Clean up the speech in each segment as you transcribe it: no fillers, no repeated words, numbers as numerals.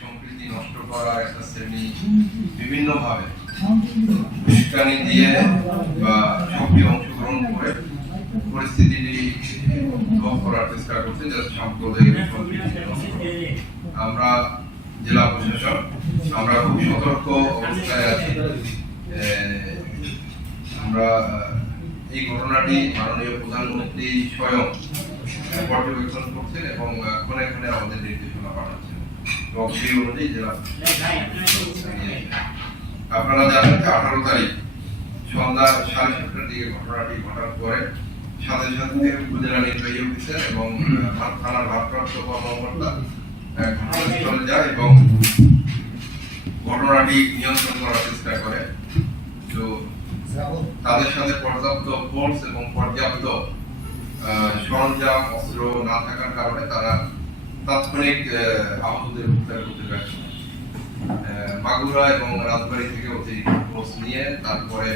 সম্প্রীতি নষ্ট করা একটা শ্রেণী বিভিন্নভাবে উস্কানি দিয়ে বা সক্রিয় অংশগ্রহণ করে পরিস্থিতিটি উদ্ভব করার চেষ্টা করছে, যাতে সাম্প্রদায়িক সম্প্রীতি নষ্ট করে। আমরা জেলা প্রশাসন আমরা খুব সতর্ক অবস্থায় আছি। আমরা এই ঘটনাটি মাননীয় প্রধানমন্ত্রী স্বয়ং পর্যবেক্ষণ করছেন এবং ক্ষণে ক্ষণে আমাদের নির্দেশনা পাঠাচ্ছেন এবং সেই অনুযায়ী জেলা আপনারা জানেন যে 18 তারিখ সন্ধ্যা 7:30টার দিকে ঘটনাটি ঘটার পরে সাথে সাথে উপজেলা নির্বাহী অফিসার এবং থানার ভারপ্রাপ্ত কর্মকর্তা ঘটনাস্থলে যায় এবং ঘটনাটি নিয়ন্ত্রণ করার চেষ্টা করে। তো তাদের সাথে পর্যাপ্ত ফোর্স এবং পর্যাপ্ত সরঞ্জাম অস্ত্র না থাকার কারণে তারা তাৎক্ষণিক আহতদের উদ্ধার করতে ব্যর্থ হয়। মাগুরা এবং রাজবাড়ী থেকে অতিরিক্ত ফোর্স নিয়ে তারপরে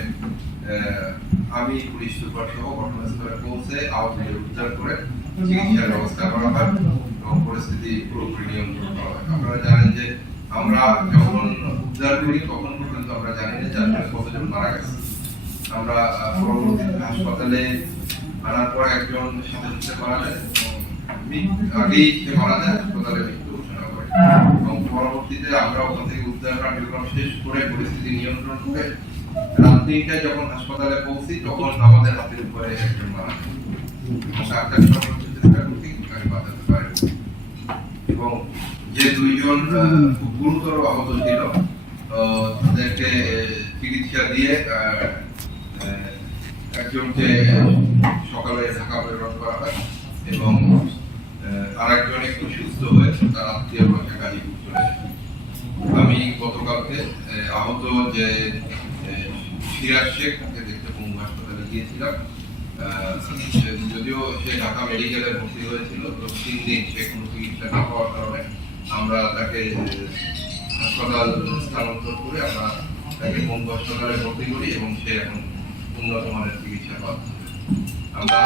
আমি পুলিশ সুপার সহ ঘটনাস্থলে পৌঁছে আহতদের উদ্ধার করে চিকিৎসার ব্যবস্থা করা হয় এবং পরিস্থিতি পুরোপুরি নিয়ন্ত্রণ করা হয়। আপনারা জানেন যে আমরা যখন উদ্ধার করি তখন পর্যন্ত আমরা জানি না যে আসলে কতজন মারা গেছে। আমরা পরবর্তীতে হাসপাতালে আনার পর একজন সাথে সাথে মারা যায়, আগেই সে মারা যায়, হাসপাতালে মৃত্যু ঘোষণা করে এবং পরবর্তীতে আমরা ওখান থেকে উদ্ধার কার্যক্রম শেষ করে পরিস্থিতি নিয়ন্ত্রণ করে রাত 3টায় যখন হাসপাতালে পৌঁছি তখন আমাদের হাতের উপরে একজন মারা যায় এবং যে দুইজন খুব গুরুতর আহত ছিল তাদেরকে চিকিৎসা দিয়ে একজনকে সকালে ঢাকা প্রেরণ করা হয় এবং আরেকজন একটু সুস্থ হয়েছে, তার আত্মীয় বাসা গাজীপুর চলে আসে। আমি গতকালকে আহত যে সিরাজ শেখ তাকে দেখতে পঙ্গু হাসপাতালে গিয়েছিলাম। যদিও সে ঢাকা মেডিকেলে ভর্তি হয়েছিল, তো 3 দিন সে কোনো চিকিৎসা না পাওয়ার কারণে আমরা তাকে হাসপাতাল স্থানান্তর করে আমরা তাকে পঙ্গু হাসপাতালে ভর্তি করি এবং সে এখন উন্নত মানের চিকিৎসা পাচ্ছে। আমরা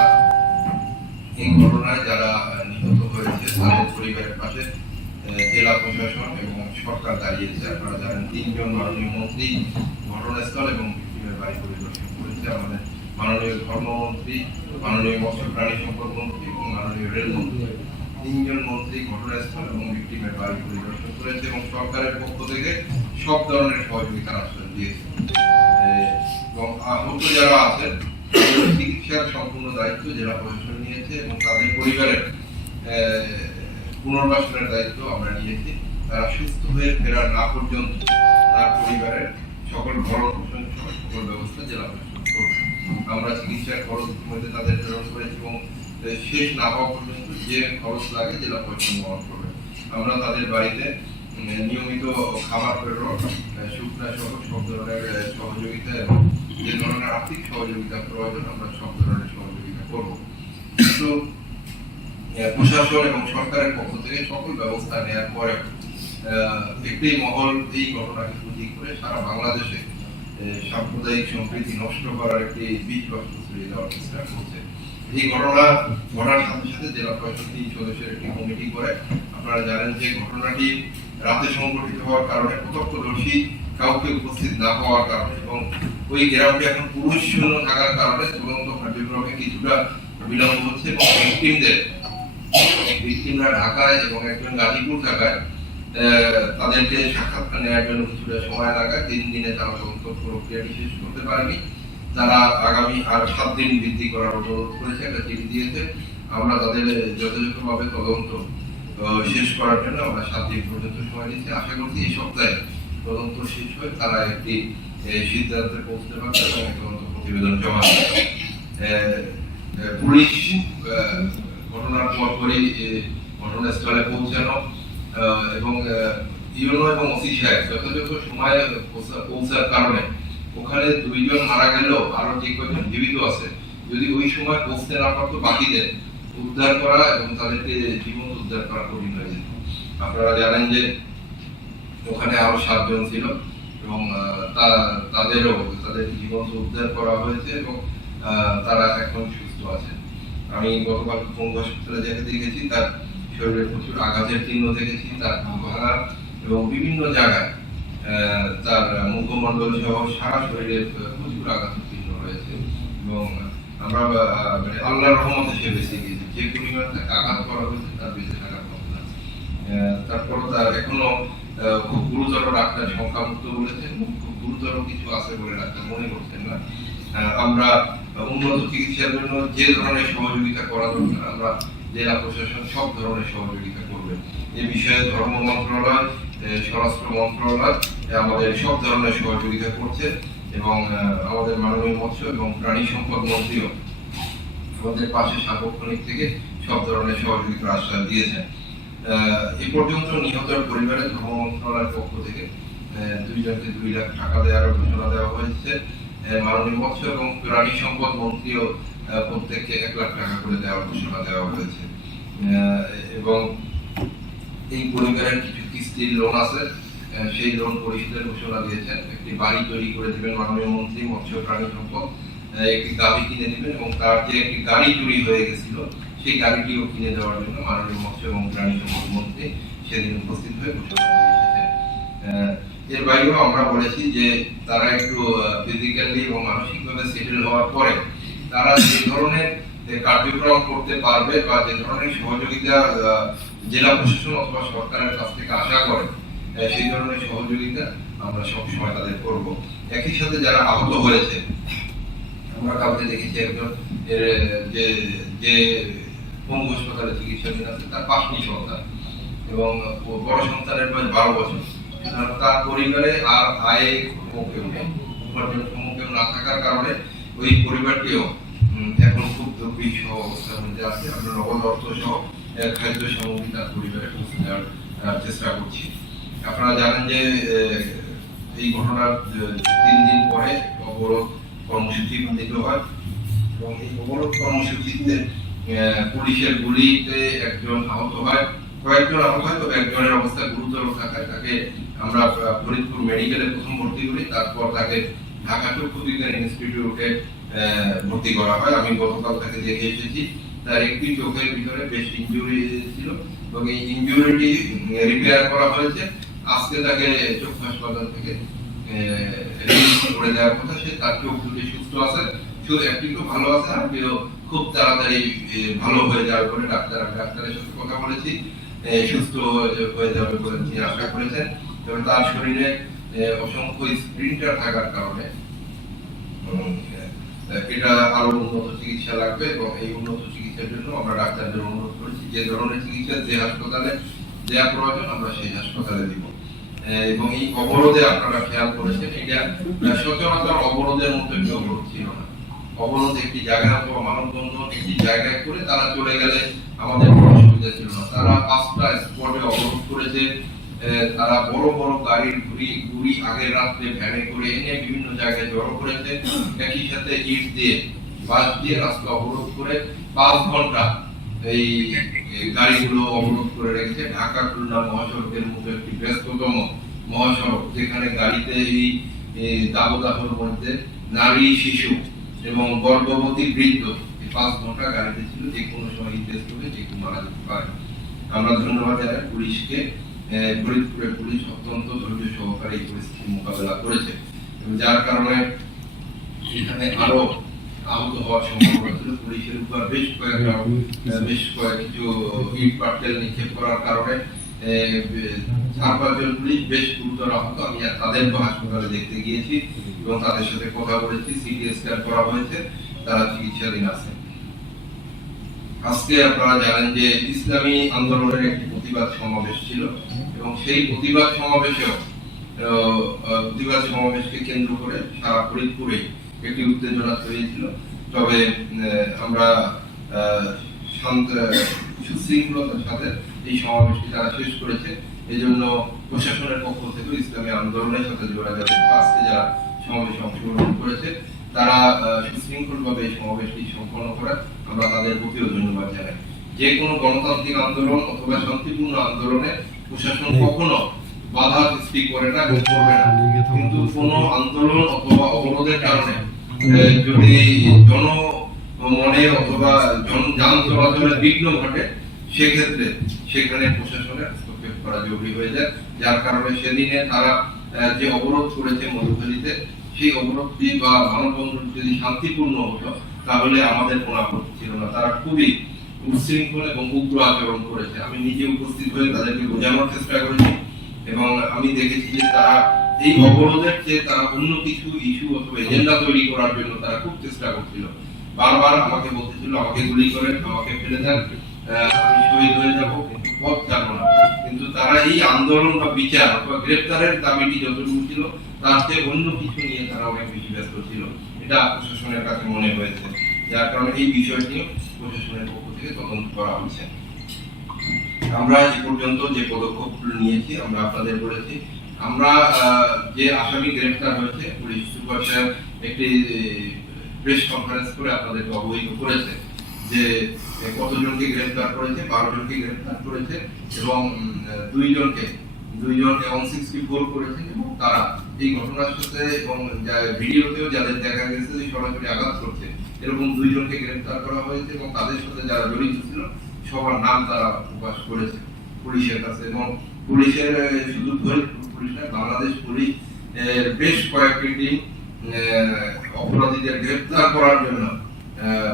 এই ঘটনায় যারা নিহত হয়েছে তাদের পরিবারের পাশে জেলা প্রশাসন এবং সরকার দাঁড়িয়েছে। আপনারা জানেন 3 জন মাননীয় মন্ত্রী ঘটনাস্থল এবং ভিক্টিমের বাড়ি পরিদর্শন করেছে। আমাদের মাননীয় ধর্মমন্ত্রী, মাননীয় মৎস্য প্রাণী সম্পদ মন্ত্রী এবং মাননীয় রেলমন্ত্রী 3 জন মন্ত্রী ঘটনাস্থল এবং ভিক্টিমের বাড়ি পরিদর্শন করেছে এবং সরকারের পক্ষ থেকে সব ধরনের সহযোগিতার আশ্বাস দিয়েছে এবং আহত যারা আছেন চিকিৎসার সম্পূর্ণ দায়িত্ব জেলা প্রশাসন নিয়েছে এবং তাদের পরিবারের পুনর্বাসনের দায়িত্ব আমরা নিয়েছি। তারা সুস্থ হয়ে ফেরার না পর্যন্ত তার পরিবারের সকল ভরণ পোষণ সকল ব্যবস্থা জেলা প্রশাসন করবে। আমরা চিকিৎসার খরচ মধ্যে তাদের প্রেরণ করেছি এবং শেষ না হওয়া পর্যন্ত যে খরচ লাগে জেলা প্রশাসন বহন করবে। আমরা তাদের বাড়িতে নিয়মিত খাবার প্রেরণ, শুকনা সহ সব ধরনের সহযোগিতা এবং যে ধরনের আর্থিক সহযোগিতা প্রয়োজন আমরা সব ধরনের সহযোগিতা করব। কিন্তু প্রশাসন এবং সরকারের পক্ষ থেকে সকল ব্যবস্থা নেওয়ার পরে একটি মহল এই ঘটনাকে পুঁজি করে সারা বাংলাদেশে সাম্প্রদায়িক সম্প্রীতি নষ্ট করার একটি বীজ বস্তু ছড়িয়ে দেওয়ার চেষ্টা করছে। এই ঘটনা ঘটার সাথে সাথে জেলা প্রশাসন 3 সদস্যের একটি কমিটি করে। আপনারা জানেন যে ঘটনাটি রাতে সংঘটিত হওয়ার কারণে প্রত্যক্ষদর্শী কাউকে উপস্থিত না হওয়ার কারণে এবং ওই গ্রামটি এখন পুরুষ শূন্য থাকার কারণে তদন্ত কার্যক্রমে কিছুটা বিলম্ব হচ্ছে এবং ভিকটিমরা ঢাকায় এবং একজন গাজীপুর থাকায় তাদেরকে সাক্ষাৎকার নেওয়ার জন্য কিছুটা সময় লাগায়। 3 দিনে তারা তদন্ত প্রক্রিয়াটি শেষ করতে পারেনি। তারা আগামী আর 7 দিন বৃদ্ধি করার অনুরোধ করেছে, একটা চিঠি দিয়েছে। আমরা তাদের যথাযথভাবে তদন্ত শেষ করার জন্য আমরা 7 দিন পর্যন্ত সময় দিচ্ছি। আশা করছি এই সপ্তাহে তদন্ত শেষ হয়ে তারা একটি সিদ্ধান্তে পৌঁছতে পারবে এবং তদন্ত প্রতিবেদন জমা দেবে। পুলিশ ঘটনার পরপরই ঘটনাস্থলে পৌঁছানো এবং ইউনো এবং ওসি সাহেব যথাযথ সময়ে পৌঁছার কারণে ওখানে 2 জন মারা গেলেও আরো যে কয়েকজন জীবিত আছে, যদি ওই সময় পৌঁছতে না পারতো বাকিদের উদ্ধার করা এবং তাদেরকে জীবন উদ্ধার করা কঠিন হয়ে যেত। আপনারা জানেন যে ওখানে আরো 7 জন ছিল এবং তাদের জীবন উদ্ধার করা হয়েছে এবং তারা এখন সুস্থ আছে। আমি গতকাল পঙ্গু হাসপাতালে যেতে দেখেছি, তার শরীরে প্রচুর আঘাতের চিহ্ন দেখেছি, তার ভাঙা এবং বিভিন্ন জায়গায় তার মুখমণ্ডল সহ সারা শরীরে প্রচুর আঘাত চিহ্ন রয়েছে এবং আমরা মানে আল্লাহর রহমতে সে বেঁচে গিয়েছে। যে পরিমাণ তাকে আঘাত করা হয়েছে তার বেঁচে থাকার কথা না। তারপর তার এখনো খুব গুরুতর, ডাক্তার সংখ্যামুক্ত বলেছেন, খুব গুরুতর কিছু আছে বলে ডাক্তার মনে করছেন না। আমরা উন্নত চিকিৎসার জন্য যে ধরনের সহযোগিতা করা দরকার আমরা জেলা প্রশাসন সব ধরনের সহযোগিতা করবে। এ বিষয়ে ধর্ম মন্ত্রণালয়, স্বরাষ্ট্র মন্ত্রণালয় আমাদের সব ধরনের সহযোগিতা করছে এবং আমাদের মাননীয় মৎস্য এবং প্রাণী সম্পদ মন্ত্রীও আমাদের পাশে সার্বক্ষণিক থেকে সব ধরনের সহযোগিতার আশ্বাস দিয়েছেন। এ পর্যন্ত নিহতের পরিবারে ধর্ম মন্ত্রণালয়ের পক্ষ থেকে 2 জনকে 2 লাখ টাকা দেওয়ার ঘোষণা দেওয়া হয়েছে। মাননীয় মৎস্য এবং প্রাণী সম্পদ মন্ত্রীও প্রত্যেককে 1 লাখ টাকা করে দেওয়ার ঘোষণা দেওয়া হয়েছে এবং এই পরিবারের কিছু কিস্তির লোন আছে, সেই লোন পরিশোধের ঘোষণা দিয়েছেন। একটি বাড়ি তৈরি করে দিবেন মাননীয় মন্ত্রী মৎস্য প্রাণী সম্পদ, একটি গাড়ি কিনে দিবেন এবং তার যে একটি গাড়ি চুরি হয়ে গেছিল সেই গাড়িটিও কিনে দেওয়ার জন্য মাননীয় মৎস্য এবং প্রাণী সম্পদ মন্ত্রী সেদিন উপস্থিত হয়ে ঘোষণা দিয়ে এসেছেন। এর বাইরেও আমরা বলেছি যে তারা একটু ফিজিক্যালি এবং মানসিকভাবে সেটেল হওয়ার পরে তারা যে ধরনের কার্যক্রম করতে পারবে বা যে ধরনের সহযোগিতা জেলা প্রশাসন অথবা সরকারের কাছ থেকে আশা করে সেই ধরনের সহযোগিতা আমরা সবসময় তাদের করব। একই সাথে যারা আহত হয়েছে আমরা কাউকে দেখেছি একজন যে পঙ্গু হাসপাতালে চিকিৎসাধীন আছে তার 5টি সন্তান এবং বড় সন্তানের বয়স 12 বছর। তার পরিবারে আর আয়ে কেউ নেই, উপার্জন কেউ না থাকার কারণে ওই পরিবারটিও এখন খুব দুর্বিষহ অবস্থার মধ্যে আছে। আমরা নগদ অর্থ সহ খাদ্য সামগ্রী তার পরিবারে পৌঁছে দেওয়ার চেষ্টা করছি। আপনারা জানেন যে এই ঘটনার 3 দিন পরে অবরোধ কর্মসূচি পালিত হয় এবং এই অবরোধ কর্মসূচিতে পুলিশের গুলিতে একজন আহত হয়, কয়েকজন আহত হয়, তবে একজনের অবস্থা গুরুতর থাকায় তাকে আমরা ফরিদপুর মেডিকেলে প্রথম ভর্তি করি, তারপর তাকে ঢাকা চক্ষু বিজ্ঞান ইনস্টিটিউটে ভর্তি করা হয়। আমি গতকাল তাকে দেখে এসেছি, তার একটি চোখের ভিতরে বেশ ইনজুরি ছিল এবং এই ইনজুরিটি রিপেয়ার করা হয়েছে। আজকে তাকে চক্ষু হাসপাতাল থেকে রিলিজ করে দেওয়ার কথা। সে তার চোখ দুটি সুস্থ আছে, শুধু একটু ভালো আছে, আর খুব তাড়াতাড়ি ভালো হয়ে যাওয়ার পরে ডাক্তারের সাথে কথা বলেছি, সুস্থ হয়ে যাবে বলে তিনি আশা করেছেন। তবে তার শরীরে অসংখ্য স্প্রিন্টার থাকার কারণে এটা আরো উন্নত চিকিৎসা লাগবে এবং এই উন্নত চিকিৎসার জন্য আমরা ডাক্তারদের অনুরোধ করেছি যে ধরনের চিকিৎসা যে হাসপাতালে দেওয়া প্রয়োজন আমরা সেই হাসপাতালে দিব। এবং এই অবরোধে আপনারা খেয়াল করেছেন এটা সচরাচর অবরোধের মতো একটি অবরোধ ছিল না। অবরোধ একটি জায়গায় অথবা মানববন্ধন একটি জায়গায় করে তারা চলে গেলে আমাদের কোনো অসুবিধা ছিল না। তারা 5টা স্পটে অবরোধ করেছে, তারা বড় বড় গাড়ির গুড়ি আগের রাত্রে ভ্যানে করে এনে বিভিন্ন জায়গায় জড়ো করেছে, একই সাথে ইট দিয়ে বাস দিয়ে রাস্তা অবরোধ করে 5 ঘন্টা এই গাড়িগুলো অবরোধ করে রেখেছে। ঢাকা খুলনা মহাসড়কের মতো একটি ব্যস্ততম মহাসড়ক, যেখানে গাড়িতে এই দাবদাহর মধ্যে নারী, শিশু এবং গর্ভবতী বৃদ্ধ 5 ঘন্টা গাড়িতে ছিল, যে কোনো সময় ইনভেস্ট করে যে কোনো মারা যেতে পারে। আমরা ধন্যবাদ জানাই পুলিশকে। ফরিদপুরের পুলিশ অত্যন্ত ধৈর্য সহকারে এই পরিস্থিতি মোকাবেলা করেছে এবং যার কারণে এখানে আরো আহত হওয়ার সম্ভাবনা ছিল। পুলিশের উপর বেশ কিছু ইট পাটকেল নিক্ষেপ করার কারণে 4-5 জন পুলিশ বেশ গুরুতর আহত। আমি তাদেরকে হাসপাতালে দেখতে গিয়েছি এবং তাদের সাথে কথা বলেছি, সিটি স্ক্যান করা হয়েছে, তারা চিকিৎসাধীন আছে। আজকে আপনারা জানেন যে ইসলামী আন্দোলনের একটি প্রতিবাদ সমাবেশ ছিল এবং সেই প্রতিবাদ সমাবেশকে কেন্দ্র করে সারা ফরিদপুরে একটি উত্তেজনা ছড়িয়েছিল। তবে আমরা সুশৃঙ্খলতার সাথে এই সমাবেশটি তারা শেষ করেছে। এই জন্য প্রশাসনের পক্ষ থেকে ইসলামী আন্দোলনের সাথে যোগাযোগ আজকে যারা সমাবেশে অংশগ্রহণ করেছে তারা সুশৃঙ্খলভাবে এই সমাবেশটি সম্পন্ন করে আমরা তাদের প্রতিও ধন্যবাদ জানাই। যে কোনো গণতান্ত্রিক আন্দোলন অথবা শান্তিপূর্ণ আন্দোলনে প্রশাসন কখনো বাধা সৃষ্টি করে না এবং করবে না, কিন্তু কোনো আন্দোলন অথবা অবরোধের কারণে যদি জনমনে অথবা যান চলাচলের বিঘ্ন ঘটে সেক্ষেত্রে সেখানে প্রশাসনের হস্তক্ষেপ করা জরুরি হয়ে যায়, যার কারণে সেদিনে তারা যে অবরোধ করেছে মধুখালীতে, সেই অবরোধটি বা মানববন্ধন যদি শান্তিপূর্ণ হতো তাহলে আমাদের কোনো আপত্তি ছিল না। তারা খুবই উচ্ছৃঙ্খল এবং উগ্র আচরণ করেছে। আমি নিজে উপস্থিত হয়ে তাদেরকে বোঝানোর চেষ্টা করেছি এবং আমি দেখেছি যে তারা এই অবরোধের চেয়ে তারা অন্য কিছু ইস্যু অথবা এজেন্ডা তৈরি করার জন্য তারা খুব চেষ্টা করছিল। বারবার আমাকে বলতেছিল, আমাকে গুলি করেন, আমাকে ফেলে দেন, আমি শহীদ হয়ে যাব, কিন্তু পথ ছাড়বো না। কিন্তু তারা এই আন্দোলন বা বিচার অথবা গ্রেপ্তারের দাবিটি যতটুকু ছিল তার চেয়ে অন্য কিছু নিয়ে তারা অনেক বেশি ব্যস্ত ছিল। এটা প্রশাসনের কাছে মনে হয়েছে, যার কারণে এই বিষয়টি প্রশাসনের পক্ষ থেকে তদন্ত করা হচ্ছে। আমরা এ পর্যন্ত যে পদক্ষেপগুলো নিয়েছি আমরা আপনাদের বলেছি। আমরা যে আসামি গ্রেফতার হয়েছে, পুলিশ সুপার সাহেব একটি প্রেস কনফারেন্স করে আপনাদেরকে অবহিত করেছে যে কতজনকে গ্রেফতার করেছে, 12 জনকে গ্রেফতার করেছে এবং দুইজনকে 164 করেছে এবং তারা এই ঘটনার সাথে এবং ভিডিওতেও যাদের দেখা গেছে যে সরাসরি আঘাত করছে এরকম 2 জনকে গ্রেফতার করা হয়েছে এবং তাদের সাথে যারা জড়িত ছিল সবার নাম তারা প্রকাশ করেছে পুলিশের কাছে। এবং পুলিশের শুধু পুলিশ নয়, বাংলাদেশ পুলিশ বেশ কয়েকটি টিম অপরাধীদের গ্রেফতার করার জন্য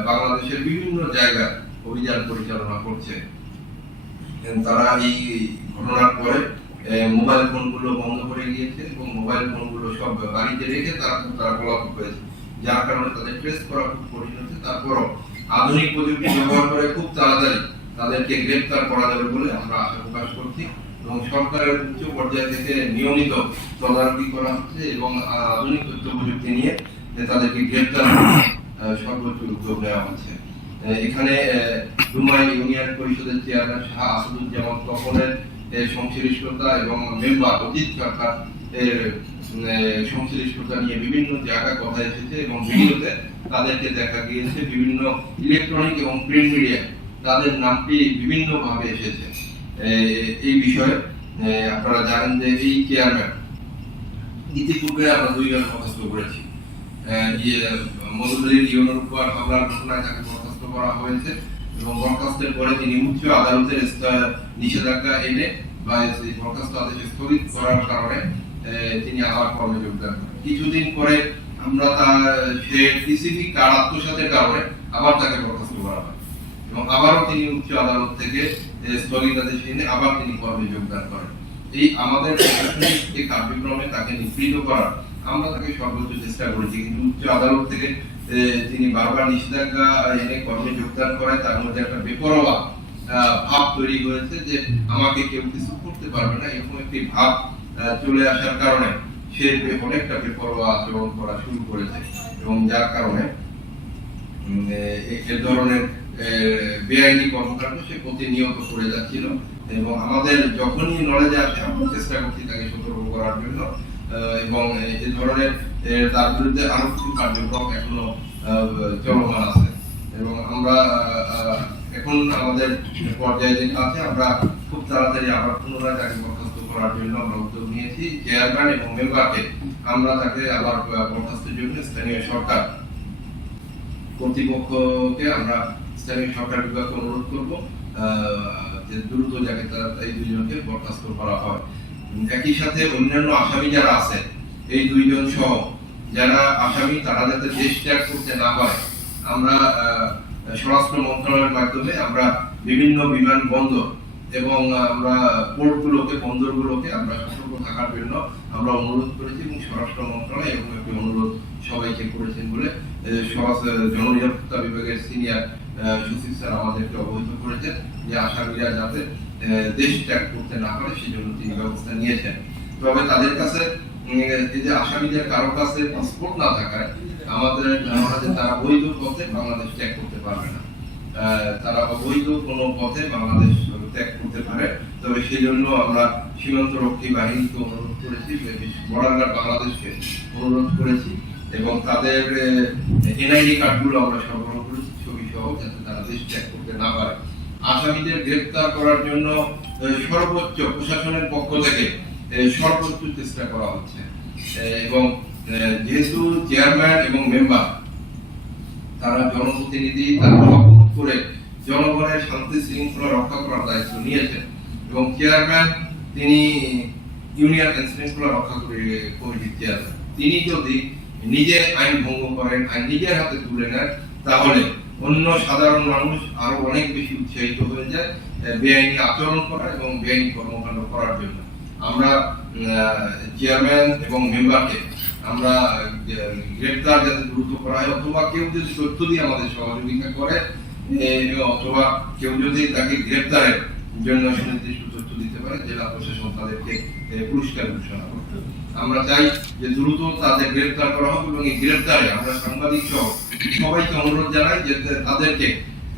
বাংলাদেশের বিভিন্ন জায়গায় অভিযান পরিচালনা করছে। তারা এই ঘটনার পরে মোবাইল ফোনগুলো বন্ধ করে গিয়েছে এবং মোবাইল ফোনগুলো সব বাড়িতে রেখে তারা পলাতক হয়েছে, যার কারণে তাদের ট্রেস করা খুব কঠিন হচ্ছে। তারপরও আধুনিক প্রযুক্তি ব্যবহার করে খুব তাড়াতাড়ি তাদেরকে গ্রেফতার করা যাবে বলে আমরা আশা প্রকাশ করছি এবং সরকারের উচ্চ পর্যায় থেকে নিয়মিত তদারকি করা হচ্ছে এবং আধুনিক তথ্য প্রযুক্তি নিয়ে তাদেরকে গ্রেফতার সর্বোচ্চ উদ্যোগ নেওয়া হচ্ছে। এখানে ডুমাই ইউনিয়ন পরিষদের চেয়ারম্যান শাহ আসাদুজ্জামান তপনের সংশ্লিষ্টতা এবং মেম্বার অজিত সরকার সংশ্লিষ্টতা নিয়ে বিভিন্ন জায়গায় কথা এসেছে এবং ভিডিওতে তাদেরকে দেখা গিয়েছে। বিভিন্ন ইলেকট্রনিক এবং প্রিন্ট মিডিয়া তাদের নামটি বিভিন্ন ভাবে এসেছে। এই বিষয়ে আপনারা জানেন যে এই চেয়ারম্যান ইতিপূর্বে আমরা 2 জন বরখাস্ত করেছি। মধুখালীর ইউনিয়নের উপর হামলার ঘটনায় তাকে বরখাস্ত করা হয়েছে এবং বরখাস্তের পরে তিনি উচ্চ আদালতের নিষেধাজ্ঞা এনে বা সেই বরখাস্ত আদেশ স্থগিত করার কারণে তিনি আবার কর্মে যোগদান করেন। কিছুদিন পরে আমরা সে পিসিবি কার্ড আত্মসাতের কারণে আবার তাকে বরখাস্ত করা হয় এবং আবারও তিনি উচ্চ আদালত থেকে স্থগিতাদেশ এনে আবার তিনি কর্মে যোগদান করেন। এই আমাদের প্রশাসনিক এই কার্যক্রমে তাকে নিবৃত্ত করার আমরা তাকে সর্বোচ্চ চেষ্টা করেছি, কিন্তু উচ্চ আদালত থেকে তিনি বারবার নিষেধাজ্ঞা এনে কর্মে যোগদান করায় তার মধ্যে একটা বেপরোয়া ভাব তৈরি হয়েছে যে আমাকে কেউ কিছু করতে পারবে না, এরকম একটি ভাব চলে আসার কারণে সে অনেকটা বেপরোয়া আচরণ করা শুরু করেছে এবং যার কারণে এই ধরনের বেআইনি কর্মকাণ্ড সে প্রতিনিয়ত করে যাচ্ছিল এবং আমাদের যখনই নলেজে আসে আমরা চেষ্টা করছি তাকে সতর্ক করার জন্য এবং এই ধরনের তার বিরুদ্ধে আরো কিছু কার্যক্রম এখনো চলমান আছে এবং আমরা এখন আমাদের পর্যায়ে যেটা আছে আমরা খুব তাড়াতাড়ি আবার পুনরায় তাকে বরখাস্ত করার জন্য আমরা উদ্যোগ নিয়েছি। চেয়ারম্যান এবং মেম্বারকে আমরা তাকে আবার বরখাস্তের জন্য স্থানীয় সরকার কর্তৃপক্ষকে আমরা স্থানীয় সরকার বিভাগকে অনুরোধ করব যে দ্রুত যাতে এই 2 জনকে বরখাস্ত করা হয়। একই সাথে অন্যান্য আসামি যারা আছে এই 2 জন সহ যারা আসামি তারা যাতে দেশ ত্যাগ করতে না পারে আমরা স্বরাষ্ট্র মন্ত্রণালয়ের মাধ্যমে আমরা বিভিন্ন বিমানবন্দর এবং আমরা পোর্টগুলোকে বন্দরগুলোকে আমরা সতর্ক থাকার জন্য আমরা অনুরোধ করেছি এবং স্বরাষ্ট্র মন্ত্রণালয় এরকম একটি অনুরোধ সবাইকে করেছেন বলে জননিরাপত্তা বিভাগের সিনিয়র সচিব স্যার আমাদেরকে অবহিত করেছেন যে আসামিরা যাতে দেশ ত্যাগ করতে না পারে সেজন্য তিনি ব্যবস্থা নিয়েছেন। তবে তাদের কাছে এই যে আসামিদের কারো কাছে পাসপোর্ট না থাকায় আমাদের ধারণা যে তারা বৈধ পথে বাংলাদেশ ত্যাগ করতে পারবে না, তারা অবৈধ কোনো পথে বাংলাদেশ ত্যাগ করতে পারে। তবে সেই জন্য আমরা সীমান্ত রক্ষী বাহিনীকে অনুরোধ করেছি, বর্ডার বাংলাদেশকে অনুরোধ করেছি এবং তাদের এনআইডি কার্ডগুলো আমরা সরবরাহ করেছি ছবি সহ, যাতে তারা দেশ ত্যাগ করতে না পারে। আসামিদের গ্রেফতার করার জন্য সর্বোচ্চ প্রশাসনের পক্ষ থেকে সর্বোচ্চ চেষ্টা করা হচ্ছে এবং যেহেতু চেয়ারম্যান এবং মেম্বার তারা জনপ্রতিনিধি, তারা শপথ করে জনগণের শান্তি শৃঙ্খলা রক্ষা করার দায়িত্ব নিয়েছেন এবং চেয়ারম্যান তিনি ইউনিয়ন আইন শৃঙ্খলা রক্ষা কমিটির চেয়ারম্যান, তিনি যদি নিজে আইন ভঙ্গ করেন, আইন নিজের হাতে তুলে নেন, তাহলে অন্য সাধারণ মানুষ আরো অনেক বেশি উৎসাহিত হয়ে যায় বেআইনি আচরণ করা এবং বেআইনি কর্মকাণ্ড করার জন্য। আমরা চেয়ারম্যান এবং মেম্বারকে আমরা গ্রেপ্তার যাতে দ্রুত করা হয়, অথবা কেউ যদি তথ্য দিয়ে আমাদের সহযোগিতা করে, অথবা কেউ যদি তাকে গ্রেপ্তারের জন্য সুনির্দিষ্ট তথ্য দিতে পারে, জেলা প্রশাসন তাদেরকে পুরস্কার ঘোষণা করতে। আমরা চাই যে দ্রুত তাদের গ্রেপ্তার করা হোক এবং এই গ্রেপ্তারে আমরা সাংবাদিক সহ সবাইকে অনুরোধ জানাই যে তাদেরকে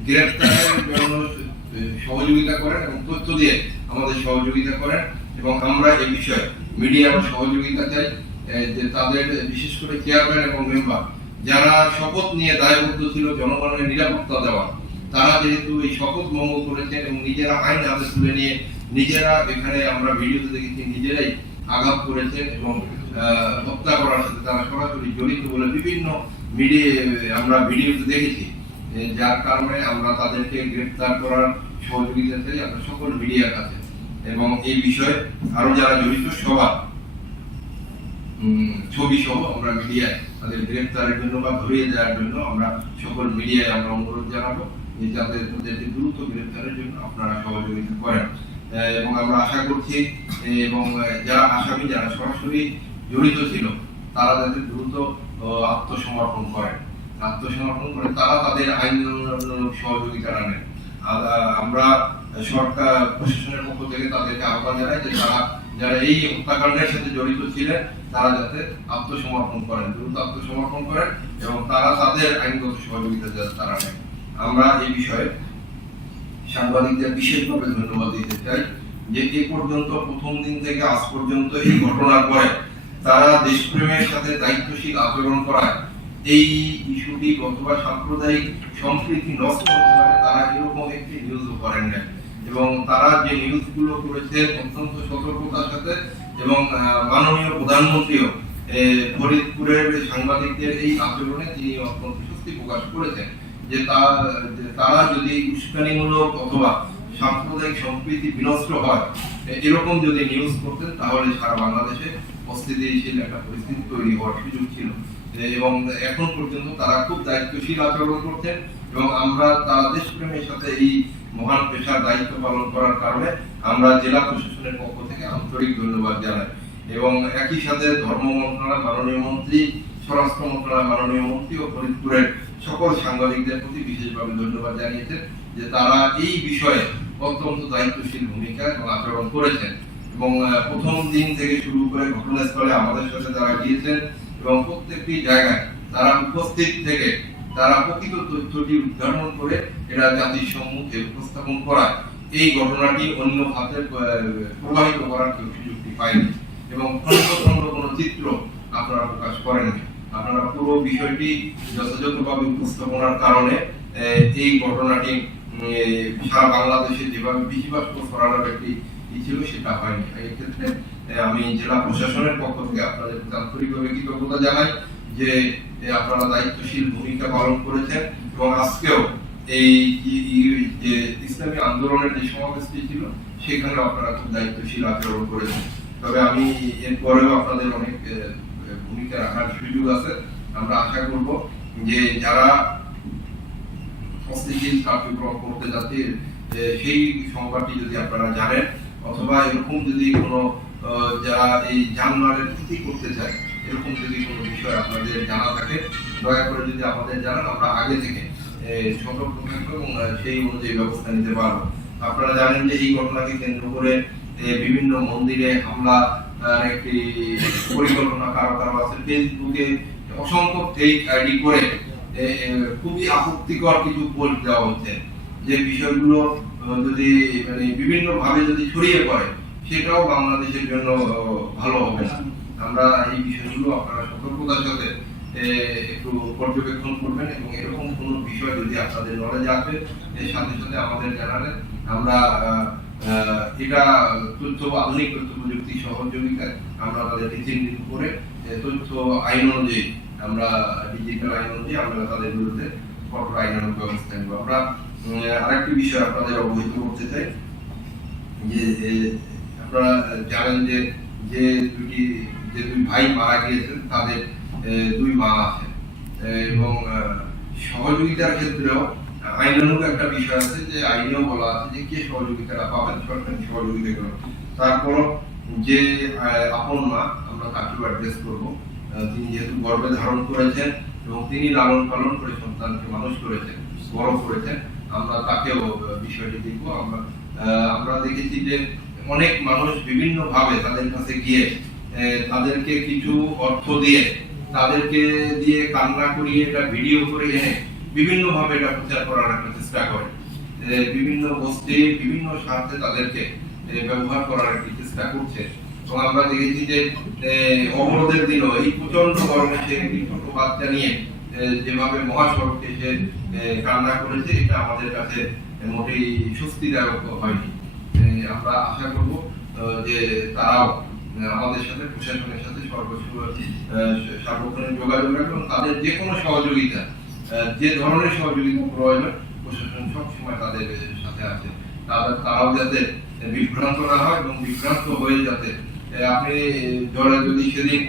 গ্রেপ্তারের জন্য সহযোগিতা করেন এবং তথ্য দিয়ে আমাদের সহযোগিতা করেন। এবং আমরা এই বিষয়ে মিডিয়ার সহযোগিতা চাই, যে তাদের বিশেষ করে চেয়ারম্যান এবং মেম্বার যারা শপথ নিয়ে দায়বদ্ধ ছিল জনগণের নিরাপত্তা দেওয়া, তারা যেহেতু এই শপথ ভঙ্গ করেছেন এবং নিজেরা আইন হাতে তুলে নিয়ে নিজেরা, এখানে আমরা ভিডিওতে দেখেছি, নিজেরাই আঘাত করেছেন এবং হত্যা করার সাথে তারা সরাসরি জড়িত বলে বিভিন্ন আমরা ভিডিওতে দেখেছি, যার কারণে আমরা তাদেরকে গ্রেফতার করার সহযোগিতা চাই আমরা সকল মিডিয়ার কাছে। এবং এই বিষয়ে আরো যারা জড়িত সবার ছবি সহ আমরা মিডিয়ায় তাদের গ্রেফতারের জন্য বা ধরিয়ে দেওয়ার জন্য আমরা সকল মিডিয়ায় আমরা অনুরোধ জানাবো যে তাদেরকে দ্রুত গ্রেফতারের জন্য আপনারা সহযোগিতা করেন। এবং আমরা আশা করছি এবং যারা আসামি, যারা সরাসরি জড়িত ছিল, তারা যাতে দ্রুত আত্মসমর্পণ করে তারা তাদের আইন সহযোগিতা নেন। আমরা সরকার প্রশাসনের পক্ষ থেকে তাদেরকে আহ্বান জানাই যে যারা এই হত্যাকাণ্ডের সাথে জড়িত ছিলেন তারা যাতে আত্মসমর্পণ করেন, দ্রুত আত্মসমর্পণ করেন এবং তারা তাদের আইনগত সহযোগিতা যাতে তারা নেন। আমরা এই বিষয়ে সাংবাদিকদের বিশেষভাবে ধন্যবাদ দিতে চাই যে এ পর্যন্ত প্রথম দিন থেকে আজ পর্যন্ত এই ঘটনার পরে তারা দেশপ্রেমের সাথে দায়িত্বশীল আচরণ করায় এই ইস্যুটি অথবা সাম্প্রদায়িক সম্প্রীতি নষ্ট হতে পারে, তারা এরকম একটি নিউজও করেন না। এবং তারা যে নিউজগুলো করেছে অত্যন্ত সতর্কতার সাথে, এবং মাননীয় প্রধানমন্ত্রীও ফরিদপুরের সাংবাদিকদের এই আচরণে তিনি অত্যন্ত স্বস্তি প্রকাশ করেছেন যে তারা যদি উস্কানিমূলক অথবা সাম্প্রদায়িক সম্প্রীতি বিনষ্ট হয় এরকম যদি নিউজ করতেন, তাহলে সারা বাংলাদেশে অস্থিতিশীল একটা পরিস্থিতি তৈরি হওয়ার সুযোগ ছিল। এবং এখন পর্যন্ত তারা খুব দায়িত্বশীল আচরণ করছেন এবং আমরা তারা দেশপ্রেমের সাথে এই মহান পেশার দায়িত্ব পালন করার কারণে আমরা জেলা প্রশাসনের পক্ষ থেকে আন্তরিক ধন্যবাদ জানাই। এবং একই সাথে ধর্ম মন্ত্রণালয় মাননীয় মন্ত্রী, স্বরাষ্ট্র মন্ত্রণালয় মাননীয় মন্ত্রী ও ফরিদপুরের সকল সাংবাদিকদের প্রতি বিশেষভাবে ধন্যবাদ জানিয়েছেন যে তারা এই বিষয়ে অত্যন্ত দায়িত্বশীল ভূমিকা এবং আচরণ করেছেন। এবং প্রথম দিন থেকে শুরু করে ঘটনাস্থলে আমাদের সাথে তারা গিয়েছেন এবং প্রত্যেকটি জায়গায় তারা উপস্থিত থেকে তারা প্রকৃত তথ্যটি উদ্ঘাটন করে এরা জাতির সম্মুখে উপস্থাপন করা, এই ঘটনাটি অন্য হাতে প্রবাহিত করার কেউ সুযোগটি পায়নি এবং খণ্ড কোনো চিত্র আপনারা প্রকাশ করেননি। আপনারা পুরো বিষয়টি যথাযথভাবে উপস্থাপনার কারণে এই ঘটনাটি সারা বাংলাদেশে যেভাবে বেশিরভাগ ছড়ানোর একটি ছিল সেটা হয়নি। এই ক্ষেত্রে আমি জেলা প্রশাসনের পক্ষ থেকে আপনাদের আন্তরিকভাবে কৃতজ্ঞতা জানাই যে আপনারা দায়িত্বশীল ভূমিকা পালন করেছেন এবং আজকেও এই যে ইসলামী আন্দোলনের যে সমাবেশটি ছিল সেখানে আপনারা খুব দায়িত্বশীল আচরণ করেছেন। তবে আমি এরপরেও আপনাদের অনেক ভূমিকা রাখার সুযোগ আছে। আমরা আশা করব যে যারা অস্থিতিশীল কার্যক্রম করতে যাচ্ছে সেই সংবাদটি যদি আপনারা জানেন অথবা এরকম যদি কোনো যারা এই যানবাহনের ক্ষতি করতে চায় এরকম যদি কোনো বিষয় আপনাদের জানা থাকে দয়া করে যদি আমাদের জানান, আমরা আগে থেকে সতর্ক থাকবো এবং সেই অনুযায়ী ব্যবস্থা নিতে পারবো। আপনারা জানেন যে এই ঘটনাকে কেন্দ্র করে বিভিন্ন মন্দিরে হামলা একটি পরিকল্পনা কারো আছে। ফেসবুকে অসংখ্য ফেক আইডি করে খুবই আপত্তিকর কিছু পোস্ট দেওয়া হচ্ছে, যে বিষয়গুলো যদি মানে বিভিন্ন ভাবে যদি ছড়িয়ে পড়ে সেটাও বাংলাদেশের জন্য ভালো হবে না। আমরা এই বিষয়গুলো আপনারা সতর্কতার সাথে একটু পর্যবেক্ষণ করবেন এবং এরকম কোনো বিষয় যদি আপনাদের নলেজে আসে এর সাথে সাথে আমাদের জানালেন আমরা এটা আধুনিক তথ্য প্রযুক্তি সহযোগিতায় আমরা তাদেরকে চিহ্নিত করে তথ্য আইন অনুযায়ী আমরা ডিজিটাল আইন অনুযায়ী আমরা তাদের বিরুদ্ধে কঠোর আইনানুগ ব্যবস্থা নেব। আমরা আরেকটি বিষয় আপনাদের অবহিত করতে চাই যে আপনারা জানেন যে যে দুই ভাই মারা গিয়েছেন তাদের দুই মা আছে এবং সহযোগিতার ক্ষেত্রেও আইনানুগ একটা বিষয় আছে যে আইনেও বলা আছে যে কে সহযোগিতাটা পাবেন, সরকারি সহযোগিতাগুলো। তারপর যে আপন মা আমরা তাকেও অ্যাড্রেস করবো। তিনি যেহেতু গর্ভে ধারণ করেছেন এবং তিনি লালন পালন করে সন্তানকে মানুষ করেছেন, বড় করেছেন, আমরা তাকেও বিষয়টি দেখবো। আমরা দেখেছি যে অনেক মানুষ বিভিন্ন ভাবে তাদের কাছে গিয়ে তাদেরকে কিছু অর্থ দিয়ে, তাদেরকে দিয়ে কান্না করিয়ে এটা ভিডিও করে এনে বিভিন্ন ভাবে এটা প্রচার করার একটা চেষ্টা করে, বিভিন্ন গোষ্ঠী বিভিন্ন স্বার্থে তাদেরকে ব্যবহার করার একটা চেষ্টা করছে। এবং আমরা দেখেছি যে অবরোধের দিনও এই প্রচন্ড গরমে সে একটি ছোট বাচ্চা নিয়ে যেভাবে মহাসড়কে সে কান্না করেছে, এটা আমাদের কাছে মোটেই স্বস্তিদায়ক হয়নি। আমরা আশা করব যে তারাও আমাদের সাথে, প্রশাসনের সাথে সার্বক্ষণিক যোগাযোগ রাখবেন। তাদের যে কোনো সহযোগিতা, যে ধরনের সহযোগিতা প্রয়োজন, প্রশাসন সবসময় তাদের সাথে আছে। তারাও যাতে বিভ্রান্ত না হয় এবং বিভ্রান্ত হয়ে যাতে আপনি যদি সেদিন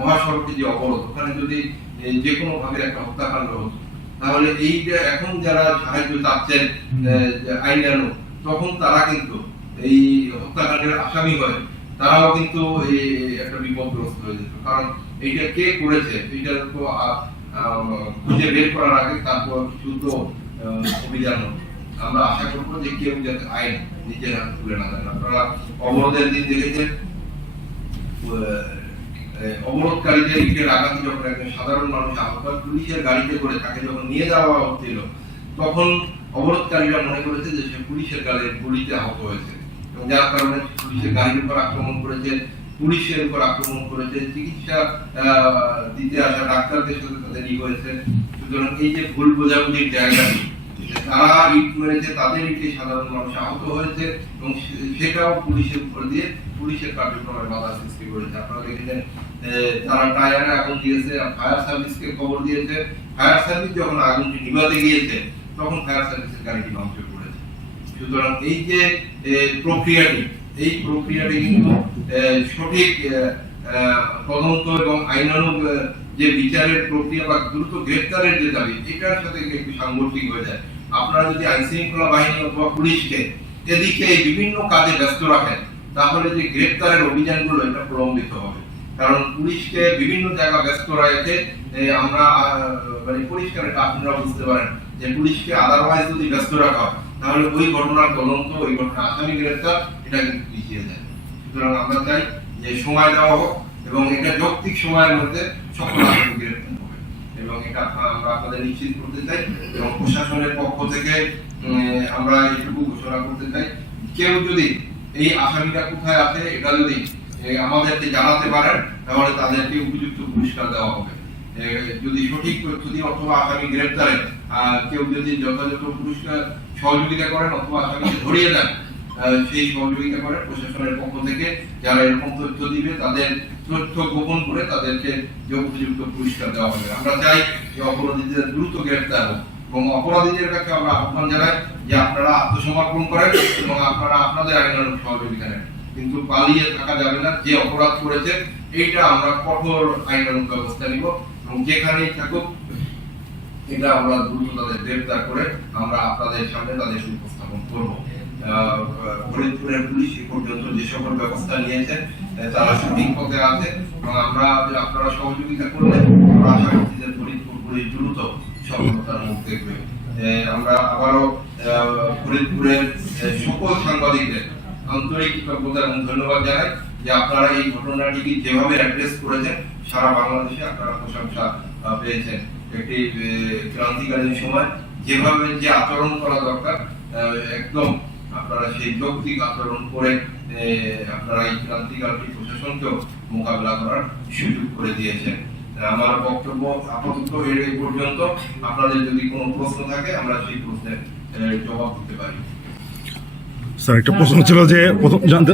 মহাসড়কে যে অবরোধ, ওখানে যদি যে কোনো ভাবে একটা হত্যাকাণ্ড হতো, তাহলে এই যে এখন যারা সাহায্য চাচ্ছেন আইনানুগ, তখন তারা কিন্তু এই হত্যাকাণ্ডের আসামি হয়, তারাও কিন্তু এই একটা বিপদগ্রস্ত হয়ে যেত। কারণ এইটা কে করেছে এটা তো খুঁজে বের করার আগে তারপর কিছু তো অভিযান। আমরা আশা করবো যে কেউ যাতে আইন নিজের হাতে তুলে না দেন। আপনারা অবরোধের দিন দেখেছেন অবরোধকারীদের ইটের আঘাতে যখন একজন সাধারণ মানুষ আহত হয়, পুলিশের গাড়িতে করে তাকে যখন নিয়ে যাওয়া হচ্ছিল, তখন অবরোধকারীরা মনে করেছে যে সে পুলিশের গুলিতে আহত হয়েছে এবং যার কারণে পুলিশের গাড়ির উপর আক্রমণ করেছে, পুলিশের উপর আক্রমণ করেছে, চিকিৎসা দিতে আসা ডাক্তারদের সাথে তাদের হয়েছে। সুতরাং এই যে ভুল বোঝাবুঝির জায়গাটি, তারা ইট মেরেছে, তাদের ইটে সাধারণ মানুষ আহত হয়েছে এবং সেটাও পুলিশের উপর দিয়ে পুলিশের কার্যক্রমে বাধা সৃষ্টি করেছে। আপনারা দেখেছেন তারা টায়ারে আগুন দিয়েছে, ফায়ার সার্ভিসকে খবর দিয়েছে, ফায়ার সার্ভিস যখন আগুনটি নিভাতে গিয়েছে তখন ফায়ার সার্ভিসের গাড়িটি ধ্বংস করেছে। সুতরাং এই যে প্রক্রিয়াটি, এই প্রক্রিয়াটি কিন্তু সঠিক তদন্ত এবং আইনানুগ যে বিচারের প্রক্রিয়া বা দ্রুত গ্রেফতারের যে দাবি, এটার সাথে একটু সাংঘর্ষিক হয়ে যায়। আপনারা যদি আইন শৃঙ্খলা বাহিনী অথবা পুলিশকে এদিকে বিভিন্ন কাজে ব্যস্ত রাখেন, তাহলে যে গ্রেফতারের অভিযানগুলো এটা প্রলম্বিত হবে। কারণ পুলিশকে বিভিন্ন জায়গা ব্যস্ত রাখতে আমরা পরিষ্কার আপনারা বুঝতে পারেন যে পুলিশকে আদারওয়াইজ যদি ব্যস্ত রাখা হয়, তাহলে ওই ঘটনার তদন্ত, ওই ঘটনার আসামি গ্রেফতার এটা কিন্তু পিছিয়ে যায়। সুতরাং আমরা চাই যে সময় দেওয়া হোক এবং এটা যৌক্তিক সময়ের মধ্যে সকল আসামি গ্রেফতার হবে এবং এটা আমরা আপনাদের নিশ্চিত করতে চাই। এবং প্রশাসনের পক্ষ থেকে আমরা এইটুকু ঘোষণা করতে চাই, কেউ যদি এই আসামিটা কোথায় আছে এটা যদি আমাদেরকে জানাতে পারেন, তাহলে তাদেরকে উপযুক্ত পুরস্কার দেওয়া হবে। যদি সঠিক তথ্য দিয়ে অথবা আসামি গ্রেফতারে কেউ যদি যথাযথ পুরস্কার সহযোগিতা করেন অথবা আসামিকে ধরিয়ে দেন, সেই সহযোগিতা করে প্রশাসনের পক্ষ থেকে যারা এরকম তথ্য দিবে তাদের তথ্য গোপন করে তাদেরকে উপযুক্ত পুরস্কার দেওয়া হবে। আমরা চাই যে অপরাধীদের দ্রুত গ্রেফতার হোক এবং অপরাধীদের কাছে আমরা আহ্বান জানাই যে আপনারা আত্মসমর্পণ করেন এবং আপনারা আপনাদের আইনানুগ সহযোগিতা নেন, কিন্তু পালিয়ে থাকা যাবে না। যে অপরাধ করেছে এইটা আমরা কঠোর আইনানুগ ব্যবস্থা নিব এবং যেখানেই থাকুক এটা আমরা দ্রুত তাদের গ্রেফতার করে আমরা আপনাদের সামনে তাদের উপস্থাপন করব। ফরিদপুরের পুলিশ এ পর্যন্ত যে সকল ব্যবস্থা নিয়েছে তারা সঠিক পথে আছে এবং আমরা আপনারা সহযোগিতা করলে আমরা আশা করছি যে ফরিদপুর পুলিশ দ্রুত সফলতার মুখ দেখবে। আমরা আবারও ফরিদপুরের সকল সাংবাদিকদের আন্তরিক কৃতজ্ঞতা এবং ধন্যবাদ জানাই যে আপনারা এই ঘটনাটিকে যেভাবে অ্যাড্রেস করেছেন, সারা বাংলাদেশে আপনারা প্রশংসা পেয়েছেন। একটি ক্রান্তিকালীন সময় যেভাবে যে আচরণ করা দরকার, একদম আপনারা সেই যৌক্তিক আচরণ করে আপনারা এই ক্রান্তিকালটি প্রশাসনকেও মোকাবিলা করার সুযোগ করে দিয়েছেন। আমার বক্তব্য আপাতত এই পর্যন্ত। আপনাদের যদি কোনো প্রশ্ন থাকে আমরা সেই প্রশ্নের জবাব দিতে পারি। স্যার, একটা প্রশ্ন ছিল যে প্রথম জানতে